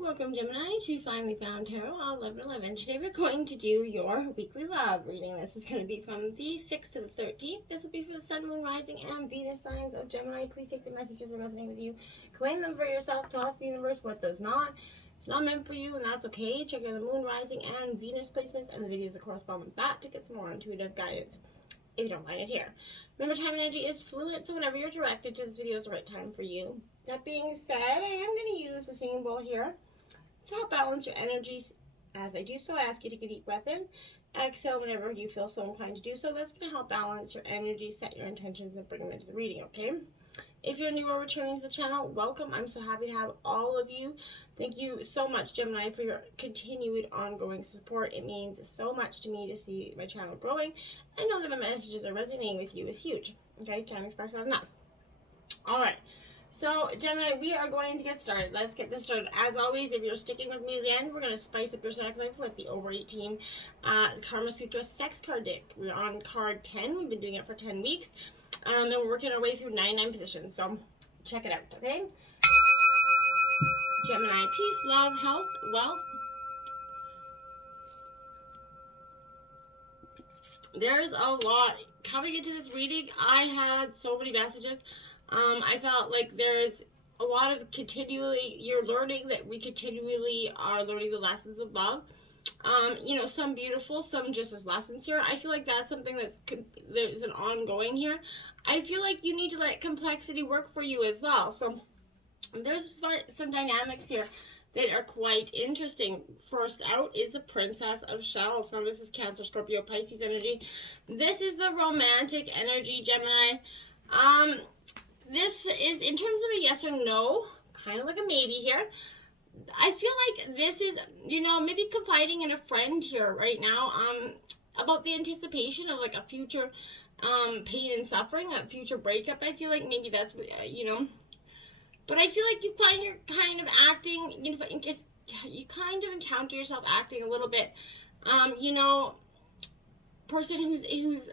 Welcome, Gemini, to Finally Found Tarot on 11/11. Today we're going to do your weekly love reading. This is going to be from the 6th to the 13th. This will be for the Sun, Moon, Rising, and Venus signs of Gemini. Please take the messages that resonate with you. Claim them for yourself. Toss the universe what does not. It's not meant for you, and that's okay. Check out the Moon, Rising, and Venus placements and the videos that correspond with that to get some more intuitive guidance, if you don't find it here. Remember, time and energy is fluid, so whenever you're directed to this video is the right time for you. That being said, I am going to use the singing bowl here to help balance your energies. As I do so, I ask you to take a deep breath in and exhale whenever you feel so inclined to do so. That's going to help balance your energy, set your intentions, and bring them into the reading, okay? If you're new or returning to the channel, welcome. I'm so happy to have all of you. Thank you so much, Gemini, for your continued ongoing support. It means so much to me to see my channel growing. I know that my messages are resonating with you is huge. Okay, can't express that enough. All right. So, Gemini, we are going to get started. Let's get this started. As always, if you're sticking with me to the end, we're going to spice up your sex life with the Over 18 Karma Sutra Sex Card Deck. We're on card 10. We've been doing it for 10 weeks. And we're working our way through 99 positions. So, check it out, okay? Gemini, peace, love, health, wealth. There's a lot. Coming into this reading, I had so many messages. I felt like there's a lot of you're learning that we continually are learning the lessons of love. You know, some beautiful, some just as lessons here. I feel like that's something there's an ongoing here. I feel like you need to let complexity work for you as well. So there's some dynamics here that are quite interesting. First out is the Princess of Shells. Now this is Cancer, Scorpio, Pisces energy. This is the romantic energy, Gemini. This is, in terms of a yes or no, kind of like a maybe here. I feel like this is, you know, maybe confiding in a friend here right now, about the anticipation of like a future, pain and suffering, a future breakup. I feel like maybe that's, you know, but I feel like you're kind of acting, you know, you kind of encounter yourself acting a little bit, you know, person who's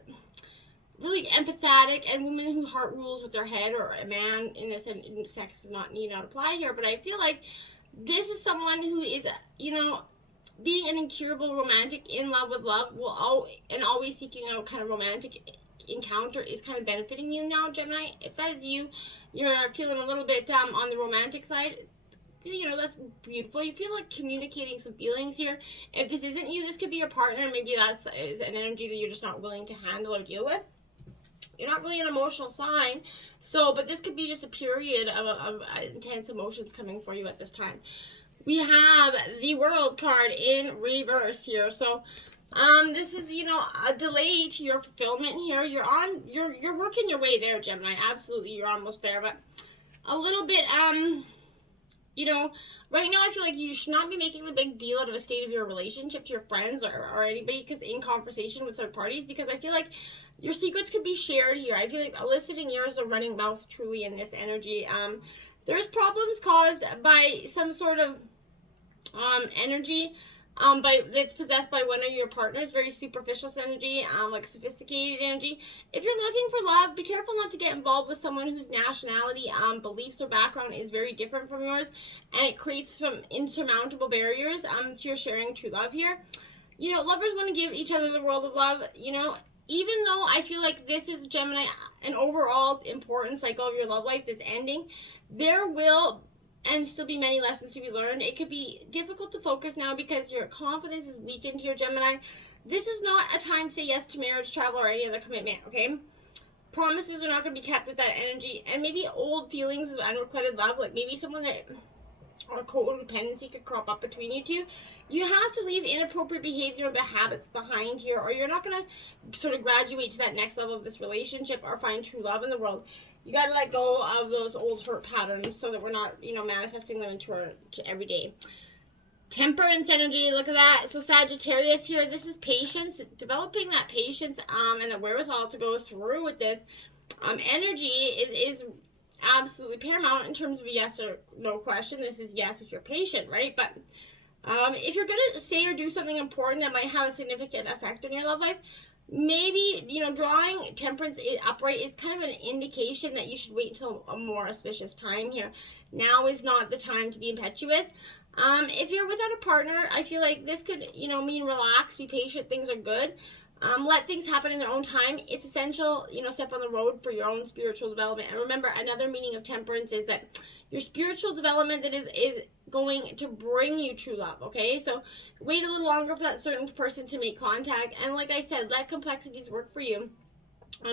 really empathetic, and women who heart rules with their head, or a man in this, and sex does not need to apply here, but I feel like this is someone who is, you know, being an incurable romantic, in love with love, always seeking out kind of romantic encounter is kind of benefiting you now, Gemini. If that is you, you're feeling a little bit on the romantic side, you know, that's beautiful. You feel like communicating some feelings here. If this isn't you, this could be your partner. Maybe that's an energy that you're just not willing to handle or deal with. You're not really an emotional sign, so, but this could be just a period of intense emotions coming for you at this time. We have the World card in reverse here, so this is, you know, a delay to your fulfillment here. You're working your way there, Gemini. Absolutely, you're almost there, but a little bit, you know, right now I feel like you should not be making a big deal out of a state of your relationship to your friends or anybody, because in conversation with third parties, because I feel like your secrets could be shared here. I feel like eliciting yours a running mouth truly in this energy. There's problems caused by some sort of energy that's possessed by one of your partners, very superficial energy, like sophisticated energy. If you're looking for love, be careful not to get involved with someone whose nationality, beliefs, or background is very different from yours, and it creates some insurmountable barriers to your sharing true love here. You know, lovers want to give each other the world of love, you know. Even though I feel like this is, Gemini, an overall important cycle of your love life that's ending, there will and still be many lessons to be learned. It could be difficult to focus now because your confidence is weakened here, Gemini. This is not a time to say yes to marriage, travel, or any other commitment, okay? Promises are not going to be kept with that energy, and maybe old feelings of unrequited love, like maybe someone that, or codependency, could crop up between you two. You have to leave inappropriate behavior and habits behind here, or you're not going to sort of graduate to that next level of this relationship or find true love in the world. You got to let go of those old hurt patterns so that we're not, you know, manifesting them into our everyday. Temperance energy, look at that. So Sagittarius here, this is patience, developing that patience and the wherewithal to go through with this energy is absolutely paramount in terms of a yes or no question. This is yes if you're patient, right? But if you're going to say or do something important that might have a significant effect on your love life, maybe, you know, drawing Temperance upright is kind of an indication that you should wait until a more auspicious time here. Now is not the time to be impetuous. If you're without a partner, I feel like this could, you know, mean relax, be patient, things are good. Let things happen in their own time. It's essential, you know, step on the road for your own spiritual development. And remember, another meaning of Temperance is that your spiritual development that is going to bring you true love, okay? So wait a little longer for that certain person to make contact. And like I said, let complexities work for you.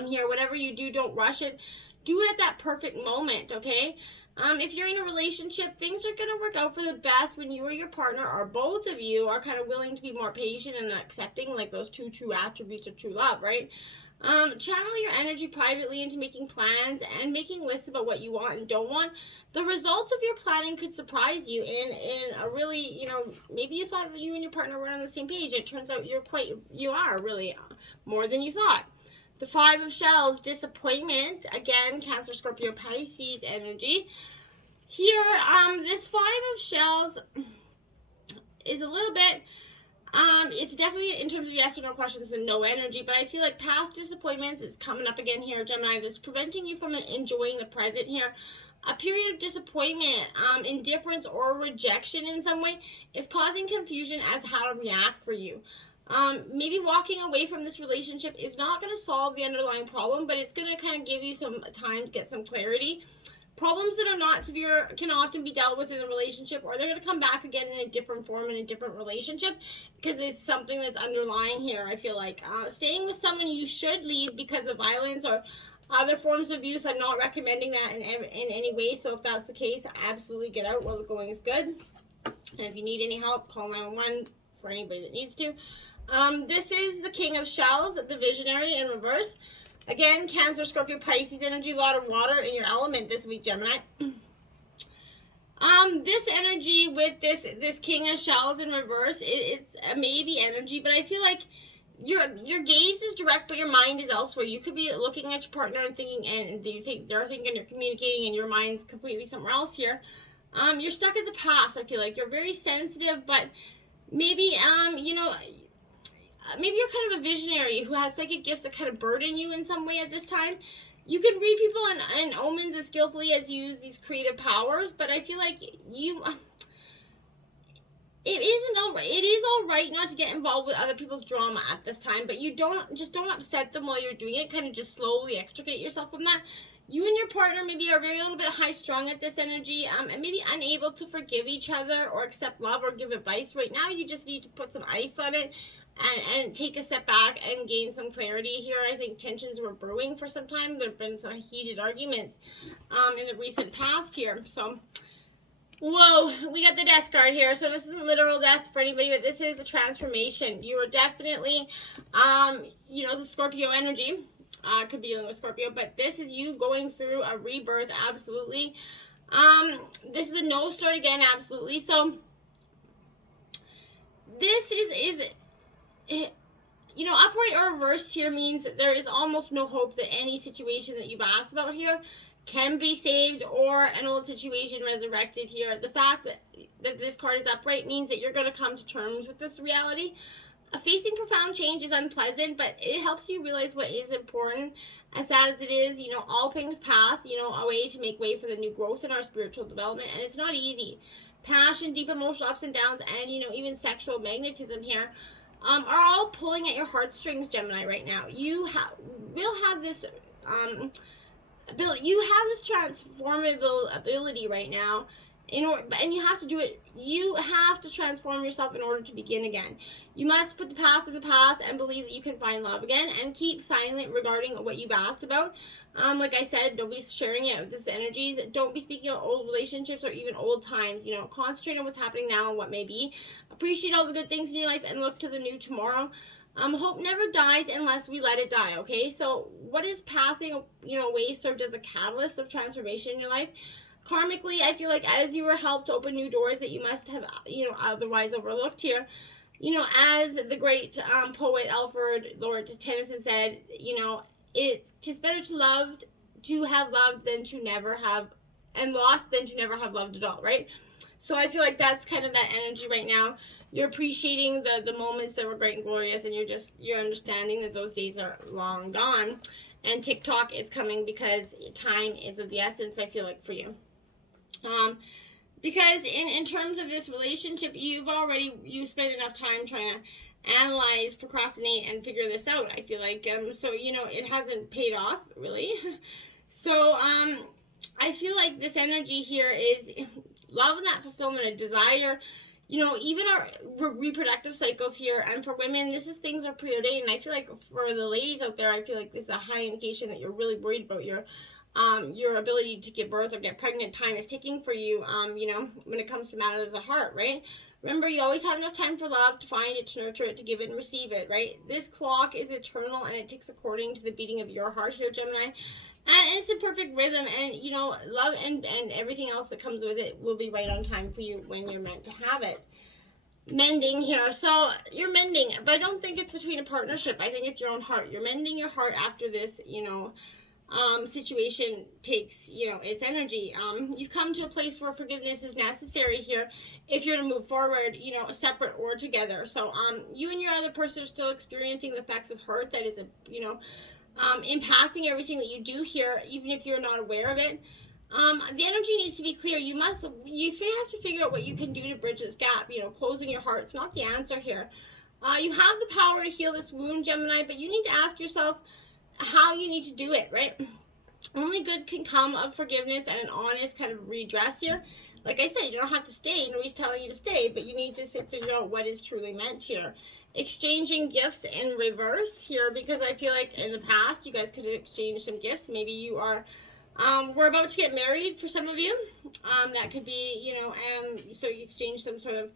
Here, whatever you do, don't rush it. Do it at that perfect moment, okay? If you're in a relationship, things are going to work out for the best when you or your partner, or both of you, are kind of willing to be more patient and accepting, like those two true attributes of true love, right? Channel your energy privately into making plans and making lists about what you want and don't want. The results of your planning could surprise you in a really, you know, maybe you thought that you and your partner were on the same page. It turns out you are really more than you thought. The Five of Shells, disappointment. Again, Cancer, Scorpio, Pisces energy. Here, this Five of Shells is a little bit, it's definitely in terms of yes or no questions and no energy, but I feel like past disappointments is coming up again here, Gemini. That's preventing you from enjoying the present here. A period of disappointment, indifference, or rejection in some way is causing confusion as how to react for you. Maybe walking away from this relationship is not going to solve the underlying problem, but it's going to kind of give you some time to get some clarity. Problems that are not severe can often be dealt with in a relationship, or they're going to come back again in a different form in a different relationship because it's something that's underlying here. I feel like staying with someone you should leave because of violence or other forms of abuse. I'm not recommending that in any way. So if that's the case, absolutely get out while the going is good. And if you need any help, call 911 for anybody that needs to. This is the King of Shells, the Visionary in reverse. Again, Cancer, Scorpio, Pisces energy, a lot of water in your element this week, Gemini. This energy with this King of Shells in reverse, it's a maybe energy, but I feel like your gaze is direct, but your mind is elsewhere. You could be looking at your partner and thinking, and you think they're thinking, you're communicating, and your mind's completely somewhere else here. You're stuck in the past. I feel like you're very sensitive, but maybe you know, maybe you're kind of a visionary who has psychic gifts that kind of burden you in some way at this time. You can read people and omens as skillfully as you use these creative powers, but I feel like it is all right not to get involved with other people's drama at this time, but you don't upset them while you're doing it. Kind of just slowly extricate yourself from that. You and your partner maybe are very a little bit high strung at this energy, and maybe unable to forgive each other or accept love or give advice. Right now, you just need to put some ice on it and take a step back and gain some clarity here. I think tensions were brewing for some time. There have been some heated arguments in the recent past here. So, whoa, we got the Death card here. So this isn't literal death for anybody, but this is a transformation. You are definitely, you know, the Scorpio energy. Could be dealing with Scorpio, but this is you going through a rebirth, absolutely. This is a no start again, absolutely. So this is you know, upright or reversed here means that there is almost no hope that any situation that you've asked about here can be saved, or an old situation resurrected here. The fact that this card is upright means that you're going to come to terms with this reality. Facing profound change is unpleasant, but it helps you realize what is important. As sad as it is, you know, all things pass, you know, a way to make way for the new growth in our spiritual development, and it's not easy. Passion, deep emotional ups and downs, and, you know, even sexual magnetism here are all pulling at your heartstrings, Gemini, right now. You will have this you have this transformable ability right now, and you have to do it. You have to transform yourself in order to begin again. You must put the past in the past and believe that you can find love again, and keep silent regarding what you've asked about. Like I said, don't be sharing it with this energies. Don't be speaking of old relationships or even old times. You know, concentrate on what's happening now and what may be. Appreciate all the good things in your life and look to the new tomorrow. Hope never dies unless we let it die, okay? So what is passing, you know, away served as a catalyst of transformation in your life? Karmically, I feel like as you were helped open new doors that you must have, you know, otherwise overlooked here. You know, as the great poet Alfred Lord Tennyson said, you know, it's just better to have loved than to never have and lost than to never have loved at all, right? So I feel like that's kind of that energy right now. You're appreciating the moments that were great and glorious, and you're understanding that those days are long gone. And TikTok is coming because time is of the essence, I feel like, for you. Because in terms of this relationship, you spent enough time trying to analyze, procrastinate, and figure this out, I feel like. So, it hasn't paid off, really. So, I feel like this energy here is love and that fulfillment, a desire. Even our reproductive cycles here, and for women, things are preordained. I feel like for the ladies out there, I feel like this is a high indication that you're really worried about your ability to give birth or get pregnant. Time is ticking for you, when it comes to matters of the heart, right? Remember, you always have enough time for love, to find it, to nurture it, to give it and receive it, right? This clock is eternal, and it ticks according to the beating of your heart here, Gemini. And it's a perfect rhythm, and love and everything else that comes with it will be right on time for you when you're meant to have it. Mending here. So you're mending, but I don't think it's between a partnership. I think it's your own heart. You're mending your heart after this, situation takes, its energy. You've come to a place where forgiveness is necessary here if you're to move forward, separate or together. So you and your other person are still experiencing the effects of hurt that is, impacting everything that you do here, even if you're not aware of it. The energy needs to be clear. You have to figure out what you can do to bridge this gap. Closing your heart, it's not the answer here. You have the power to heal this wound, Gemini, but you need to ask yourself how you need to do it, right? Only good can come of forgiveness and an honest kind of redress here. Like I said, you don't have to stay. Nobody's telling you to stay, but you need to figure out what is truly meant here. Exchanging gifts in reverse here, because I feel like in the past you guys could have exchanged some gifts. Maybe you are we're about to get married for some of you. That could be, so you exchange some sort of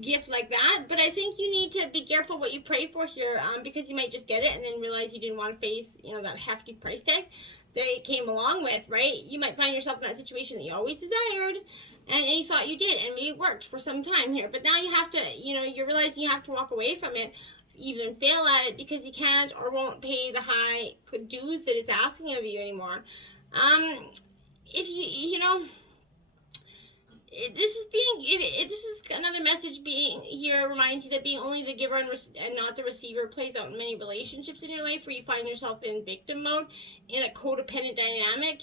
gift like that. But I think you need to be careful what you pray for here, because you might just get it and then realize you didn't want to face, that hefty price tag that it came along with, right? You might find yourself in that situation that you always desired, and you thought you did, and maybe it worked for some time here. But now you have to, you're realizing you have to walk away from it, even fail at it, because you can't or won't pay the high dues that it's asking of you anymore. If this is another message being here, reminds you that being only the giver and not the receiver plays out in many relationships in your life, where you find yourself in victim mode, in a codependent dynamic,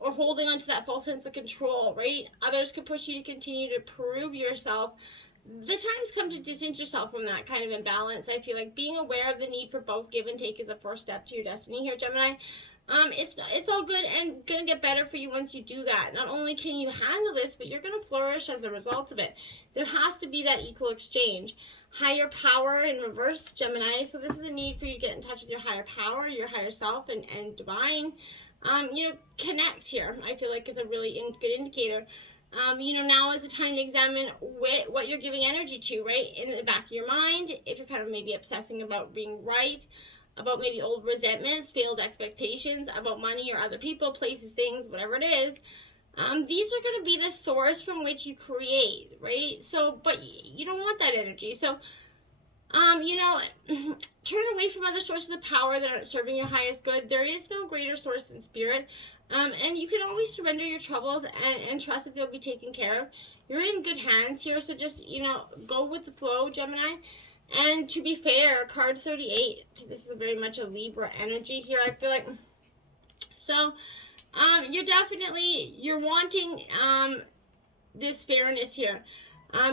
or holding on to that false sense of control, right? Others could push you to continue to prove yourself. The time's come to distance yourself from that kind of imbalance. I feel like being aware of the need for both give and take is a first step to your destiny here, Gemini. It's all good and gonna get better for you once you do that. Not only can you handle this, but you're gonna flourish as a result of it. There has to be that equal exchange. Higher power in reverse, Gemini. So this is a need for you to get in touch with your higher power, your higher self, and divine. Connect here, I feel like, is a really good indicator. Now is the time to examine what you're giving energy to, right? In the back of your mind, if you're kind of maybe obsessing about being right, about maybe old resentments, failed expectations, about money or other people, places, things, whatever it is. These are going to be the source from which you create, right? So, but you don't want that energy. So, turn away from other sources of power that aren't serving your highest good. There is no greater source than spirit. And you can always surrender your troubles and trust that they'll be taken care of. You're in good hands here. So just, go with the flow, Gemini. And to be fair, card 38, this is very much a Libra energy here, I feel like. So, you're wanting this fairness here.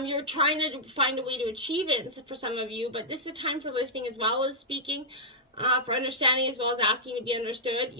You're trying to find a way to achieve it for some of you, but this is a time for listening as well as speaking, for understanding as well as asking to be understood.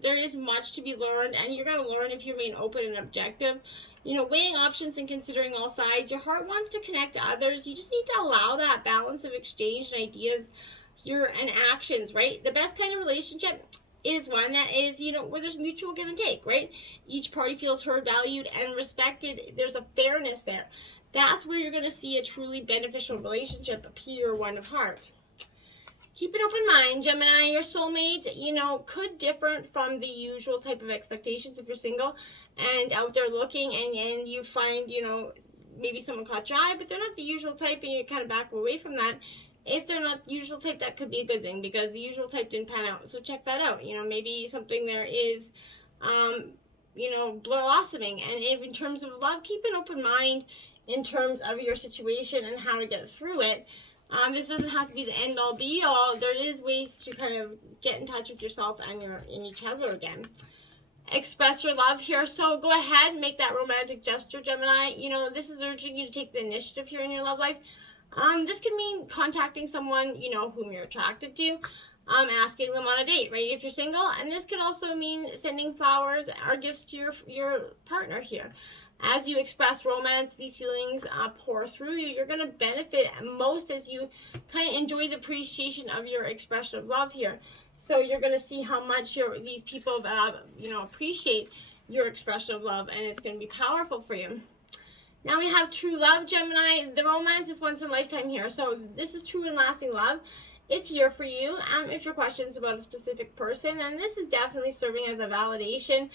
There is much to be learned, and you're going to learn if you remain open and objective. Weighing options and considering all sides. Your heart wants to connect to others. You just need to allow that balance of exchange and ideas here and actions, right? The best kind of relationship is one that is, where there's mutual give and take, right? Each party feels heard, valued, and respected. There's a fairness there. That's where you're going to see a truly beneficial relationship appear, one of heart. Keep an open mind, Gemini. Your soulmate, could differ from the usual type of expectations if you're single and out there looking, and you find, maybe someone caught your eye, but they're not the usual type, and you kind of back away from that. If they're not the usual type, that could be a good thing, because the usual type didn't pan out. So check that out. Maybe something there is blossoming. And if in terms of love, keep an open mind in terms of your situation and how to get through it. This doesn't have to be the end all be all. There is ways to kind of get in touch with yourself and each other again. Express your love here. So go ahead and make that romantic gesture, Gemini. This is urging you to take the initiative here in your love life. This could mean contacting someone, whom you're attracted to, asking them on a date, right, if you're single. And this could also mean sending flowers or gifts to your partner here. As you express romance, these feelings pour through you. You're going to benefit most as you kind of enjoy the appreciation of your expression of love here. So you're going to see how much these people, appreciate your expression of love, and it's going to be powerful for you. Now we have true love, Gemini. The romance is once in a lifetime here. So this is true and lasting love. It's here for you if your question's about a specific person, and this is definitely serving as a validation.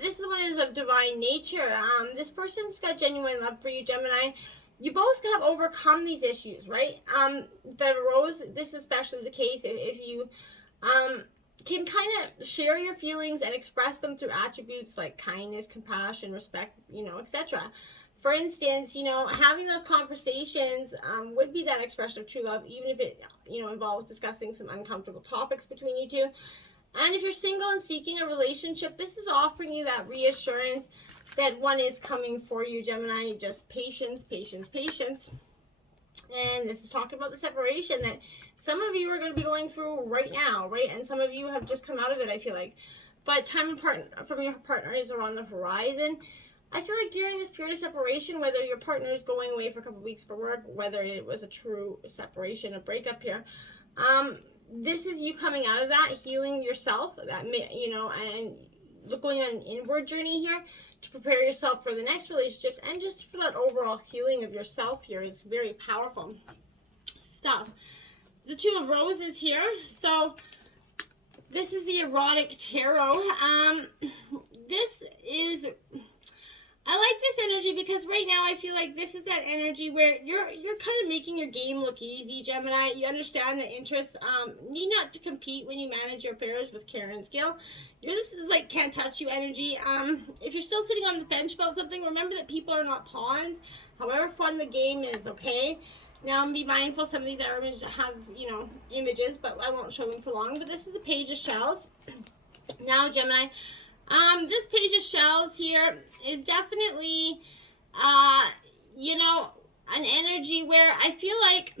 This is one is of divine nature. This person's got genuine love for you, Gemini. You both have overcome these issues, right? The rose, this is especially the case if you can kind of share your feelings and express them through attributes like kindness, compassion, respect, etc. For instance, having those conversations would be that expression of true love, even if it, involves discussing some uncomfortable topics between you two. And if you're single and seeking a relationship, this is offering you that reassurance that one is coming for you, Gemini. Just patience, patience, patience. And this is talking about the separation that some of you are going to be going through right now, right? And some of you have just come out of it, I feel like. But time apart from your partner is around the horizon. I feel like during this period of separation, whether your partner is going away for a couple of weeks for work, whether it was a true separation, a breakup here, this is you coming out of that, healing yourself, and going on an inward journey here to prepare yourself for the next relationships, and just for that overall healing of yourself here is very powerful stuff. The Two of Roses here. So this is the erotic tarot. This is, I like this energy because right now I feel like this is that energy where you're kind of making your game look easy, Gemini. You understand that interests need not to compete when you manage your affairs with care and skill. This is like can't touch you energy. If you're still sitting on the bench about something, remember that people are not pawns. However fun the game is, okay? Now be mindful some of these images have, images, but I won't show them for long. But this is the Page of Shells. Now, Gemini, this Page of Shells here is definitely, an energy where I feel like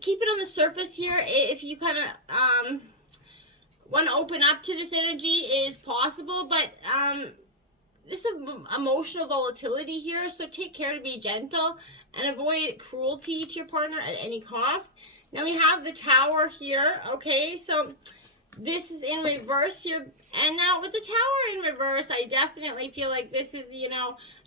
keep it on the surface here. If you kind of want to open up to this energy is possible, but this is emotional volatility here, so take care to be gentle and avoid cruelty to your partner at any cost. Now we have the Tower here, okay, so this is in reverse here, and now with the Tower in reverse, I definitely feel like this is,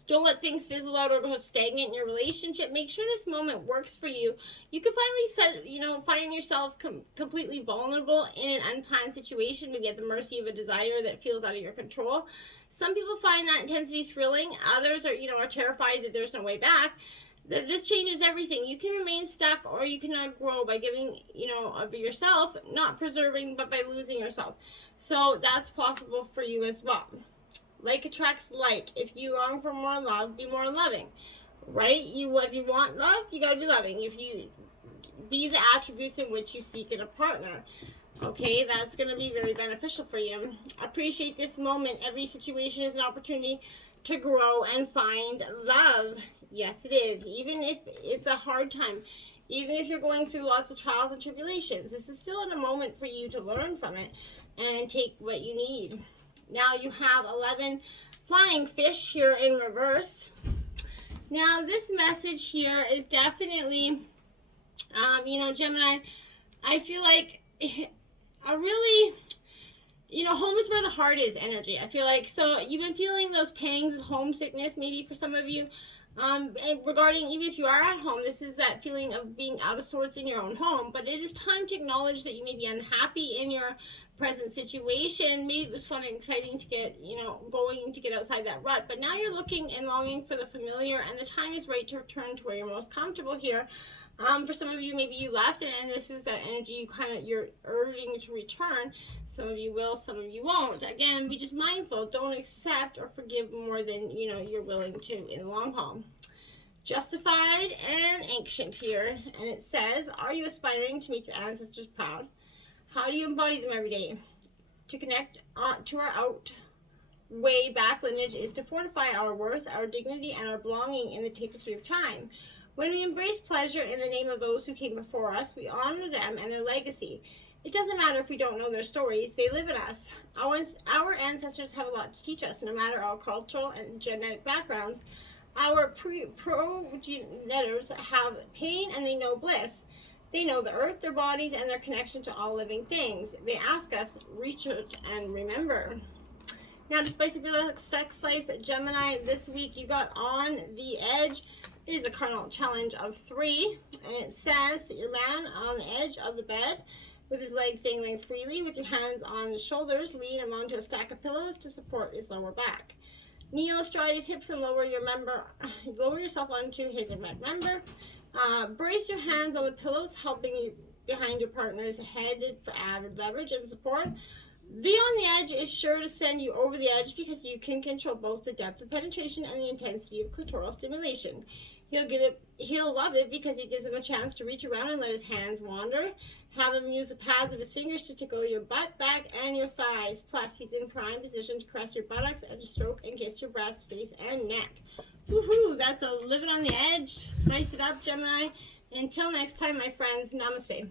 don't let things fizzle out or go stagnant in your relationship. Make sure this moment works for you. You can finally find yourself completely vulnerable in an unplanned situation, maybe at the mercy of a desire that feels out of your control. Some people find that intensity thrilling. Others are terrified that there's no way back. This changes everything. You can remain stuck, or you cannot grow by giving, of yourself, not preserving, but by losing yourself. So that's possible for you as well. Like attracts like. If you long for more love, be more loving, right? If you want love, you gotta be loving. If you be the attributes in which you seek in a partner, okay, that's gonna be very beneficial for you. Appreciate this moment. Every situation is an opportunity to grow and find love. Yes, it is. Even if it's a hard time, even if you're going through lots of trials and tribulations, this is still a moment for you to learn from it and take what you need. Now you have 11 flying fish here in reverse. Now this message here is definitely, Gemini, I feel like a really, home is where the heart is energy. I feel like, so you've been feeling those pangs of homesickness, maybe for some of you, and regarding even if you are at home, this is that feeling of being out of sorts in your own home. But it is time to acknowledge that you may be unhappy in your present situation. Maybe it was fun and exciting to get, going to get outside that rut. But now you're looking and longing for the familiar, and the time is right to return to where you're most comfortable here. For some of you, maybe you left and this is that energy you're urging to return. Some of you will, some of you won't. Again, be just mindful. Don't accept or forgive more than you're willing to in the long haul. Justified and ancient here, and it says, are you aspiring to make your ancestors proud? How do you embody them every day? To connect to our way back lineage is to fortify our worth, our dignity, and our belonging in the tapestry of time. When we embrace pleasure in the name of those who came before us, we honor them and their legacy. It doesn't matter if we don't know their stories, they live in us. Our ancestors have a lot to teach us, no matter our cultural and genetic backgrounds. Our progenitors have pain and they know bliss. They know the earth, their bodies, and their connection to all living things. They ask us, research and remember. Now, to spice up your sex life, Gemini, this week you got On the Edge. It is a cardinal challenge of 3, and it says, sit your man on the edge of the bed with his legs dangling freely, with your hands on his shoulders, lean him onto a stack of pillows to support his lower back. Kneel astride his hips and lower yourself onto his member. Brace your hands on the pillows, helping you behind your partner's head for added leverage and support. The On the Edge is sure to send you over the edge because you can control both the depth of penetration and the intensity of clitoral stimulation. He'll love it because it gives him a chance to reach around and let his hands wander. Have him use the pads of his fingers to tickle your butt, back, and your thighs. Plus, he's in prime position to caress your buttocks and to stroke and kiss your breast, face, and neck. Woohoo! That's a living on the edge. Spice it up, Gemini. Until next time, my friends, namaste.